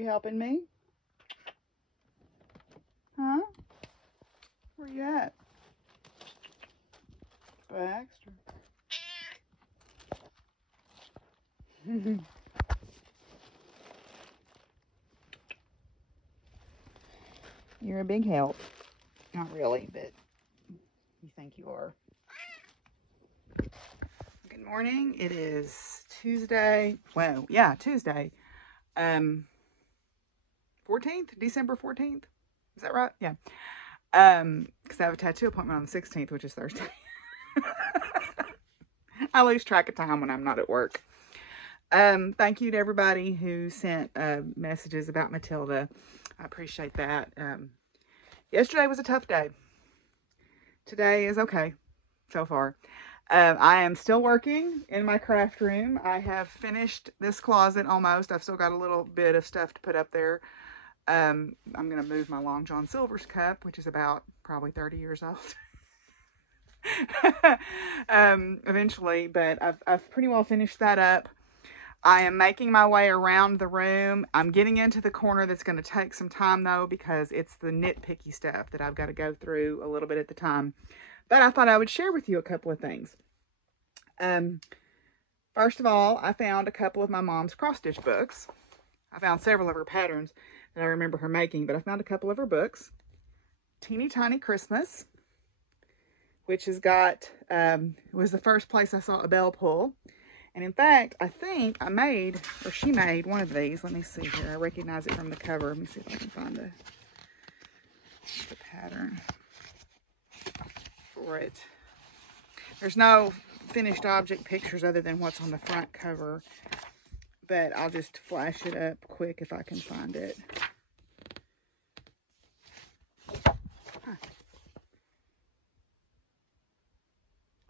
you helping me? Huh? Where you at? Baxter. You're a big help. Not really, but you think you are. Good morning. It is Tuesday. Well, yeah, Tuesday. 14th, December 14th. Is that right? Yeah. Because I have a tattoo appointment on the 16th, which is Thursday. I lose track of time when I'm not at work. Thank you to everybody who sent messages about Matilda. I appreciate that. Yesterday was a tough day. Today is okay so far. I am still working in my craft room. I have finished this closet almost. I've still got a little bit of stuff to put up there. I'm going to move my Long John Silver's cup, which is about probably 30 years old. Eventually, but I've pretty well finished that up. I am making my way around the room. I'm getting into the corner that's going to take some time though, because it's the nitpicky stuff that I've got to go through a little bit at the time. But I thought I would share with you a couple of things. First of all, I found a couple of my mom's cross-stitch books. I found several of her patterns that I remember her making, but I found a couple of her books. Teeny Tiny Christmas, which has got, was the first place I saw a bell pull. And in fact, I think I made, or she made one of these. Let me see here. I recognize it from the cover. Let me see if I can find the pattern for it. There's no finished object pictures other than what's on the front cover, but I'll just flash it up quick if I can find it. Huh.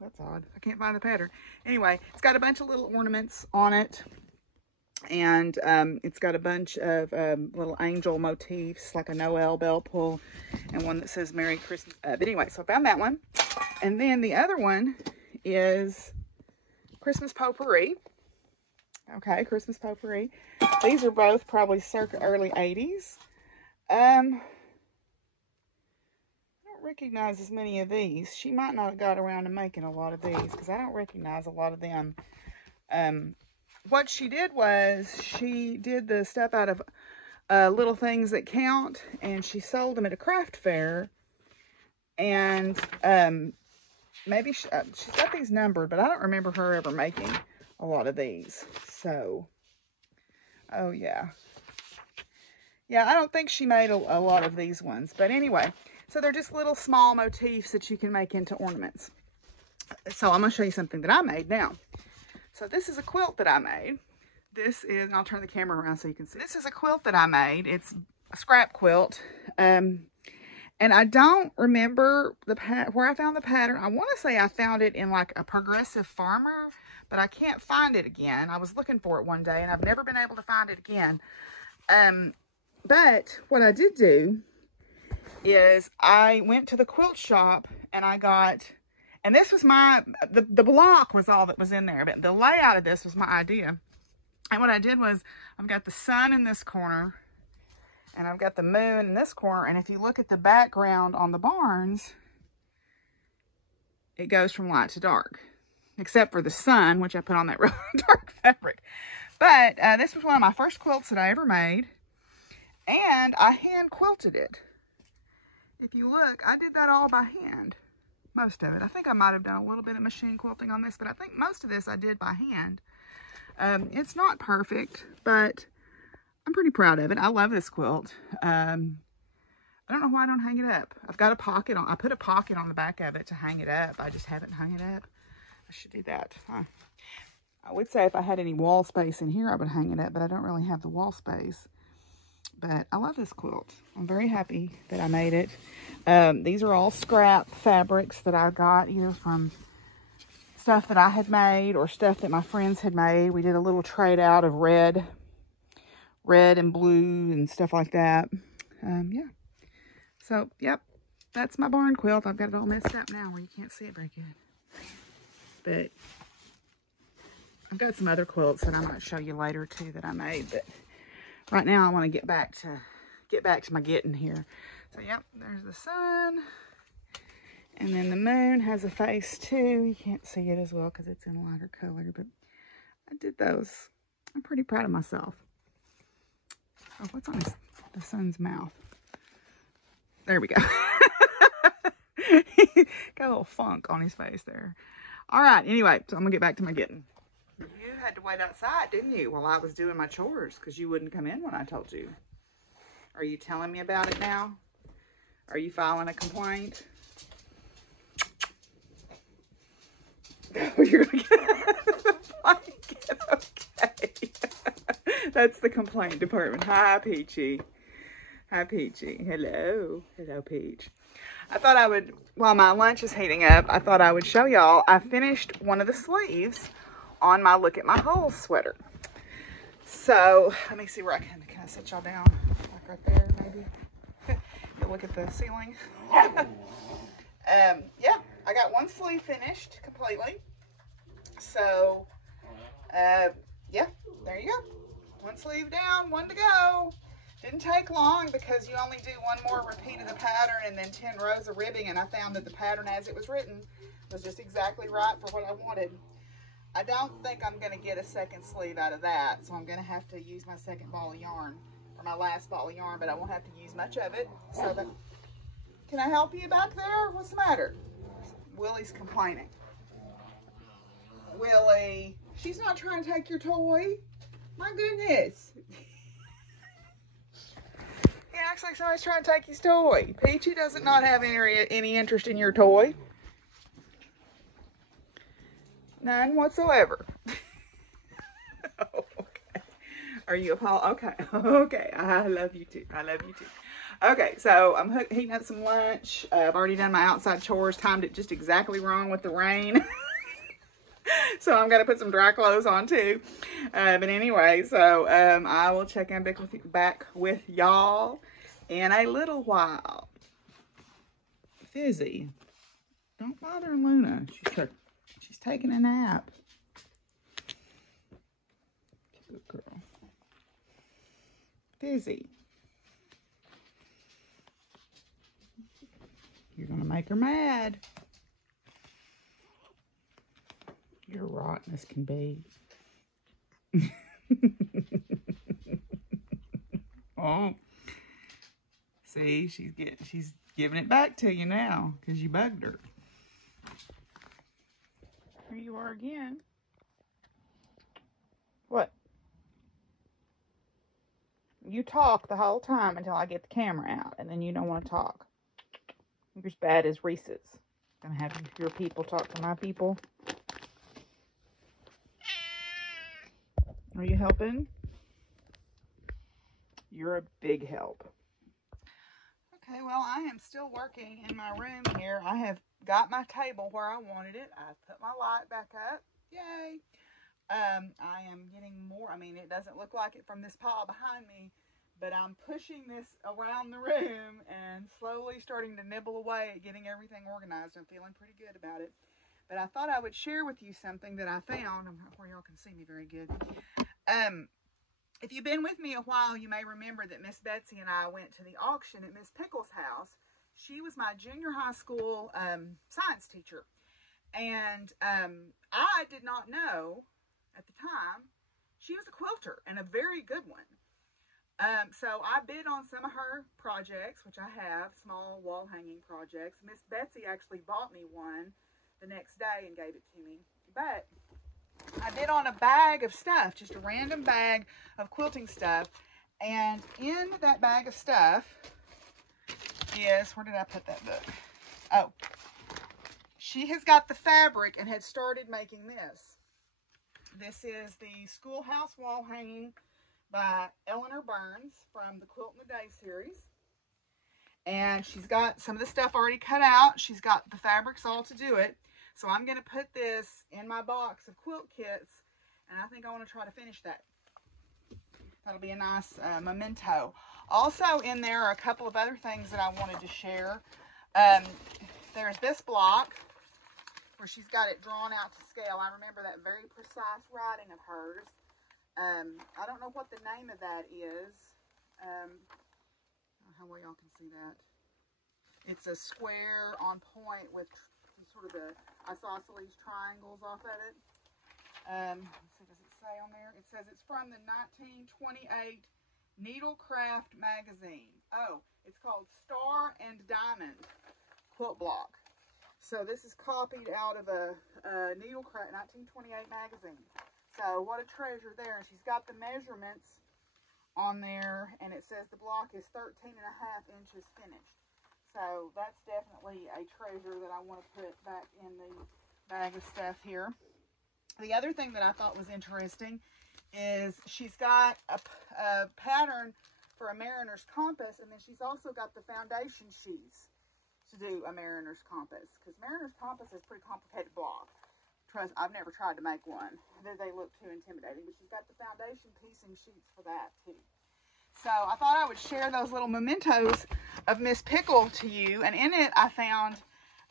That's odd. I can't find the pattern. Anyway, it's got a bunch of little ornaments on it, and it's got a bunch of little angel motifs, like a Noel bell pull, and one that says Merry Christmas. But anyway, so I found that one. And then the other one is Christmas Potpourri. Okay, Christmas Potpourri. These are both probably circa early 80s. I don't recognize as many of these. She might not have got around to making a lot of these, because I don't recognize a lot of them. What she did was she did the stuff out of little things that count, and she sold them at a craft fair. And maybe she's got these numbered, but I don't remember her ever making a lot of these. So, oh yeah. Yeah, I don't think she made a lot of these ones. But anyway, so they're just little small motifs that you can make into ornaments. So I'm going to show you something that I made now. So this is a quilt that I made. This is, and I'll turn the camera around so you can see. This is a quilt that I made. It's a scrap quilt. And I don't remember where I found the pattern. I want to say I found it in like a Progressive Farmer, but I can't find it again. I was looking for it one day and I've never been able to find it again. But what I did do is I went to the quilt shop and I got, and this was the block was all that was in there, but the layout of this was my idea. And what I did was I've got the sun in this corner and I've got the moon in this corner. And if you look at the background on the barns, it goes from light to dark, except for the sun, which I put on that really dark fabric. But this was one of my first quilts that I ever made. And I hand quilted it. If you look, I did that all by hand. Most of it. I think I might have done a little bit of machine quilting on this, but I think most of this I did by hand. It's not perfect, but I'm pretty proud of it. I love this quilt. I don't know why I don't hang it up. I've got a pocket on. I put a pocket on the back of it to hang it up. I just haven't hung it up. I should do that. Huh. I would say if I had any wall space in here, I would hang it up, but I don't really have the wall space. But I love this quilt. I'm very happy that I made it. These are all scrap fabrics that I got either from stuff that I had made or stuff that my friends had made. We did a little trade out of red and blue and stuff like that. Yeah. So, yep, that's my barn quilt. I've got it all messed up now where you can't see it very good. But I've got some other quilts that I might show you later too that I made. But right now I want to get back to my getting here. So yep, there's the sun. And then the moon has a face too. You can't see it as well because it's in lighter color, but I did those. I'm pretty proud of myself. Oh, what's on the sun's mouth? There we go. Got a little funk on his face there. All right, anyway, so I'm gonna get back to my getting. You had to wait outside, didn't you, while I was doing my chores because you wouldn't come in when I told you. Are you telling me about it now? Are you filing a complaint? Oh, you're gonna get the blanket. Okay. That's the complaint department. Hi, Peachy. Hi, Peachy. Hello. Hello, Peach. I thought I would, while my lunch is heating up, I thought I would show y'all. I finished one of the sleeves on my Look at My Holes sweater. So, let me see where I can I sit y'all down? Like right there, maybe. You look at the ceiling. Yeah, I got one sleeve finished completely. So, yeah, there you go. One sleeve down, one to go. Didn't take long because you only do one more repeat of the pattern and then 10 rows of ribbing, and I found that the pattern as it was written was just exactly right for what I wanted. I don't think I'm going to get a second sleeve out of that, so I'm going to have to use my second ball of yarn, or my last ball of yarn, but I won't have to use much of it. So that, can I help you back there? What's the matter? Willie's complaining. Willie, she's not trying to take your toy. My goodness. He acts like somebody's trying to take his toy. Peachy doesn't not have any interest in your toy. None whatsoever. Oh, okay. Are you okay? Okay. I love you too. I love you too. Okay, so I'm heating up some lunch. I've already done my outside chores. Timed it just exactly wrong with the rain. So I'm going to put some dry clothes on too. But anyway, so I will check in back with y'all in a little while. Fizzy, don't bother Luna. She's taking a nap. Good girl. Fizzy. You're going to make her mad. You're rotten as can be. Oh. See, she's giving it back to you now because you bugged her. Here you are again. What? You talk the whole time until I get the camera out, and then you don't want to talk. You're as bad as Reese's. Gonna have your people talk to my people. Are you helping? You're a big help. Okay, well, I am still working in my room here. I have got my table where I wanted it. I put my light back up. Yay! I am getting more. I mean, it doesn't look like it from this pile behind me, but I'm pushing this around the room and slowly starting to nibble away at getting everything organized. I'm feeling pretty good about it. But I thought I would share with you something that I found where y'all can see me very good. If you've been with me a while, you may remember that Miss Betsy and I went to the auction at Miss Pickles' house. She was my junior high school science teacher. And I did not know at the time she was a quilter and a very good one. So I bid on some of her projects, which I have, small wall hanging projects. Miss Betsy actually bought me one the next day and gave it to me. But I bid on a bag of stuff, just a random bag of quilting stuff. And in that bag of stuff is, where did I put that book? Oh, she has got the fabric and had started making this. This is the Schoolhouse wall hanging by Eleanor from the Quilt in the Day series. And she's got some of the stuff already cut out. She's got the fabrics all to do it. So I'm going to put this in my box of quilt kits, and I think I want to try to finish that. That'll be a nice memento. Also in there are a couple of other things that I wanted to share. There's this block where she's got it drawn out to scale. I remember that very precise writing of hers. I don't know what the name of that is. I don't know how well y'all can see that. It's a square on point with sort of the isosceles triangles off of it. Let's see, does it say on there? It says it's from the 1928 Needlecraft magazine. Oh, it's called Star and Diamond Quilt Block. So this is copied out of a Needlecraft 1928 magazine. So what a treasure there. And she's got the measurements on there, and it says the block is 13.5 inches finished. So that's definitely a treasure that I want to put back in the bag of stuff here. The other thing that I thought was interesting is she's got a pattern for a mariner's compass, and then she's also got the foundation sheets to do a mariner's compass, because mariner's compass is a pretty complicated block. Trust, I've never tried to make one. They look too intimidating, but she's got the foundation piecing sheets for that too. So I thought I would share those little mementos of Miss Pickle to you, and in it I found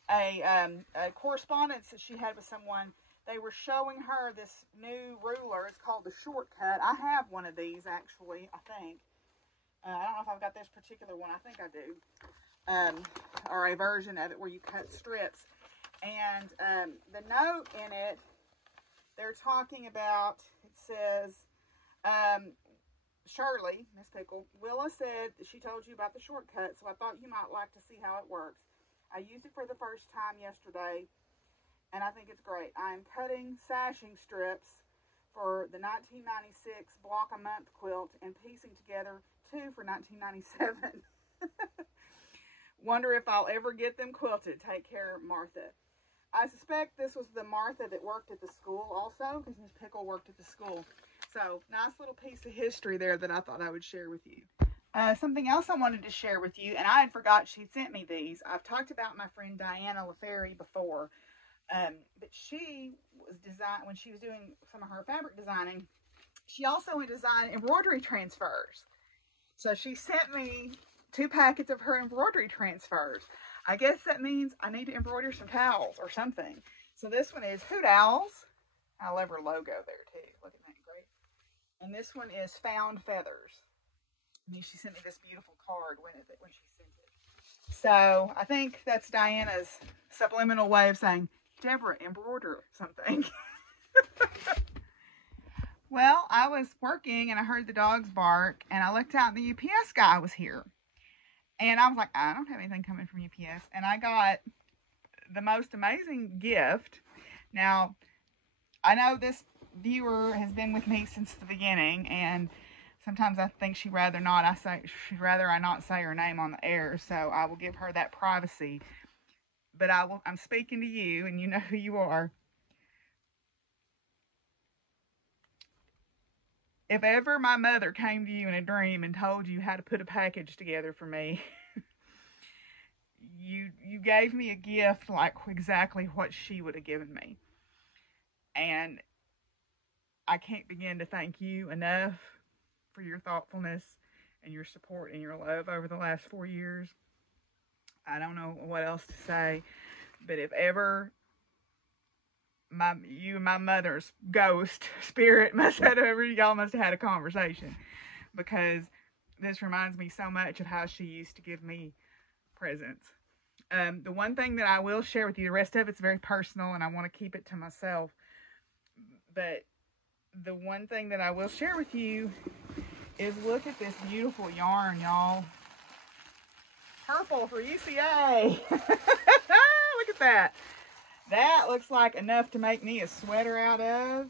a correspondence that she had with someone. They were showing her this new ruler. It's called the Shortcut. I have one of these, actually, I think. I don't know if I've got this particular one. I think I do. Or a version of it where you cut strips. And the note in it, they're talking about, it says, Shirley, Miss Pickle, Willa said that she told you about the Shortcut, so I thought you might like to see how it works. I used it for the first time yesterday, and I think it's great. I am cutting sashing strips for the 1996 block a month quilt and piecing together two for 1997. Wonder if I'll ever get them quilted. Take care, Martha. I suspect this was the Martha that worked at the school also, because Miss Pickle worked at the school. So, nice little piece of history there that I thought I would share with you. Something else I wanted to share with you, and I had forgot she'd sent me these. I've talked about my friend Diana LaFerry before, but she was when she was doing some of her fabric designing, she also designed embroidery transfers. So she sent me 2 packets of her embroidery transfers. I guess that means I need to embroider some towels or something. So this one is Hoot Owls. I love her logo there too. Look at that, great. And this one is Found Feathers. And then she sent me this beautiful card when she sent it. So I think that's Diana's subliminal way of saying, Deborah, embroider something. Well, I was working and I heard the dogs bark, and I looked out and the UPS guy was here. And I was like, I don't have anything coming from UPS. And I got the most amazing gift. Now, I know this viewer has been with me since the beginning, and sometimes I think she'd rather I not say her name on the air, so I will give her that privacy. But I'm speaking to you, and you know who you are. If ever my mother came to you in a dream and told you how to put a package together for me, you gave me a gift like exactly what she would have given me. And I can't begin to thank you enough for your thoughtfulness and your support and your love over the last 4 years. I don't know what else to say, but if ever you and my mother's ghost spirit y'all must have had a conversation, because this reminds me so much of how she used to give me presents. The one thing that I will share with you, the rest of it's very personal and I want to keep it to myself, but the one thing that I will share with you is look at this beautiful yarn, y'all. Purple for UCA. Look at that. That looks like enough to make me a sweater out of,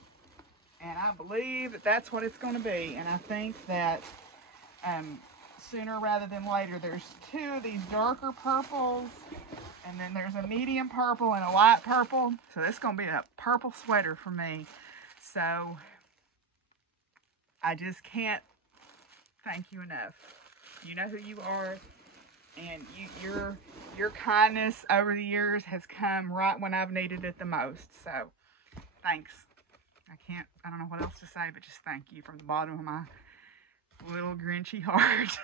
and I believe that that's what it's going to be. And I think that sooner rather than later, there's 2 of these darker purples, and then there's a medium purple and a light purple. So this is going to be a purple sweater for me. So I just can't thank you enough. You know who you are, and your kindness over the years has come right when I've needed it the most. So thanks. I don't know what else to say, but just thank you from the bottom of my little Grinchy heart.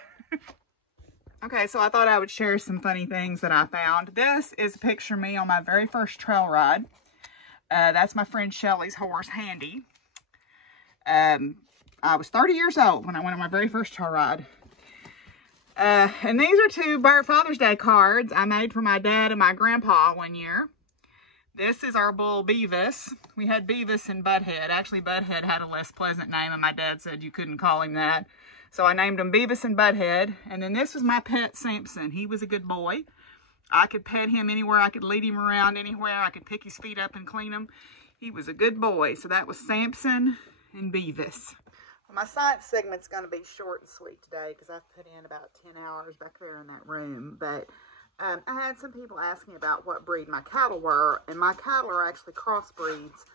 Okay, so I thought I would share some funny things that I found. This is a picture of me on my very first trail ride. That's my friend Shelly's horse, Handy. I was 30 years old when I went on my very first char ride. And these are two Father's Day cards I made for my dad and my grandpa one year. This is our bull Beavis. We had Beavis and Butthead. Actually, Butthead had a less pleasant name, and my dad said you couldn't call him that. So I named him Beavis and Butthead. And then this was my pet, Samson. He was a good boy. I could pet him anywhere. I could lead him around anywhere. I could pick his feet up and clean him. He was a good boy. So that was Samson and Beavis. Well, my science segment's going to be short and sweet today because I've put in about 10 hours back there in that room. But I had some people asking about what breed my cattle were. And my cattle are actually crossbreeds.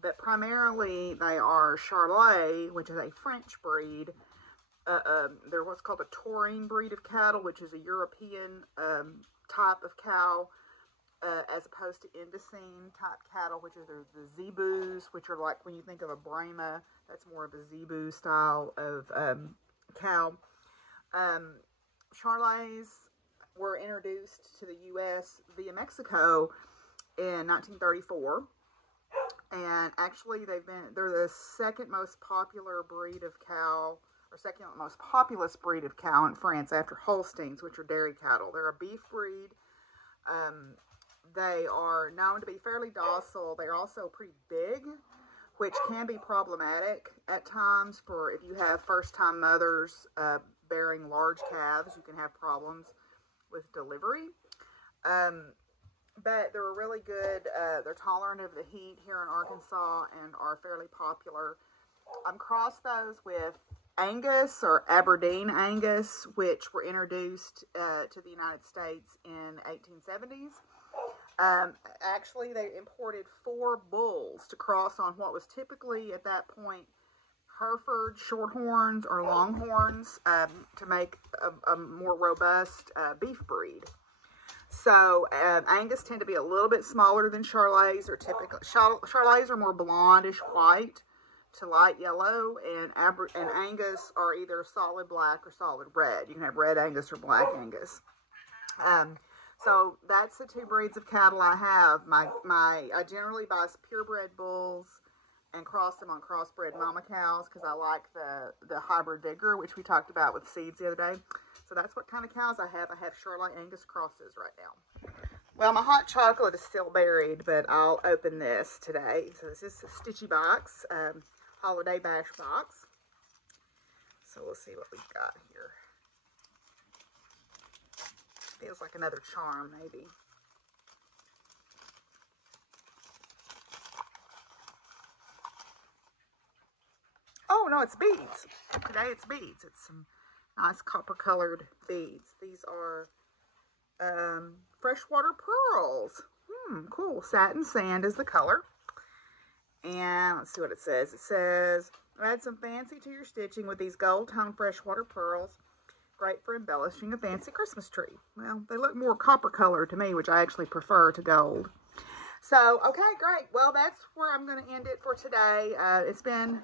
But primarily they are Charolais, which is a French breed. They're what's called a taurine breed of cattle, which is a European type of cow, as opposed to Indocene type cattle, which are the Zebus, which are like when you think of a Brahma, that's more of a Zebu style of cow. Charolais were introduced to the U.S. via Mexico in 1934. And actually, they're the second most popular breed of cow, or second most populous breed of cow in France after Holsteins, which are dairy cattle. They're a beef breed. They are known to be fairly docile. They're also pretty big, which can be problematic at times for if you have first-time mothers bearing large calves. You can have problems with delivery. But they're really good. They're tolerant of the heat here in Arkansas and are fairly popular. I'm crossed those with Angus or Aberdeen Angus, which were introduced to the United States in 1870s. Actually, they imported 4 bulls to cross on what was typically at that point Hereford Shorthorns or Longhorns to make a more robust beef breed. So Angus tend to be a little bit smaller than Charolais. Or typically Charolais are more blondish white to light yellow, and Angus are either solid black or solid red. You can have red Angus or black Angus. So that's the 2 breeds of cattle I have. I generally buy purebred bulls and cross them on crossbred mama cows because I like the hybrid vigor, which we talked about with seeds the other day. So that's what kind of cows I have. I have Charolais Angus crosses right now. Well, my hot chocolate is still buried, but I'll open this today. So this is a Stitchy box, holiday bash box. So we'll see what we've got here. Feels like another charm, maybe. Oh, no, it's beads. Today it's beads. It's some nice copper-colored beads. These are freshwater pearls. Cool. Satin sand is the color. And let's see what it says. It says, add some fancy to your stitching with these gold-toned freshwater pearls. Great for embellishing a fancy Christmas tree. Well, they look more copper colored to me, which I actually prefer to gold. So, okay, great. Well, that's where I'm going to end it for today. It's been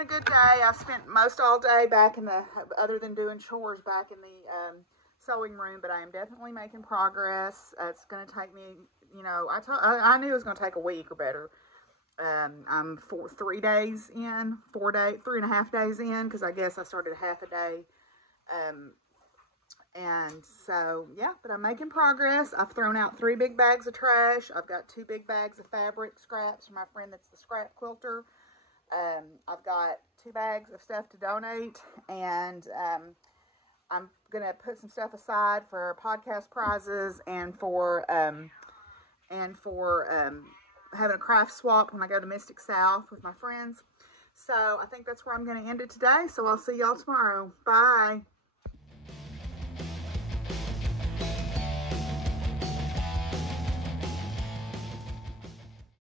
a good day. I've spent most all day back in the, other than doing chores, back in the sewing room, but I am definitely making progress. It's going to take me, you know, I knew it was going to take a week or better. I'm 3 days in, 3.5 days in, because I guess I started half a day. And so, yeah, but I'm making progress. I've thrown out 3 big bags of trash. I've got 2 big bags of fabric scraps from my friend that's the scrap quilter. I've got 2 bags of stuff to donate, and I'm going to put some stuff aside for podcast prizes and for having a craft swap when I go to Mystic South with my friends. So I think that's where I'm going to end it today. So I'll see y'all tomorrow. Bye.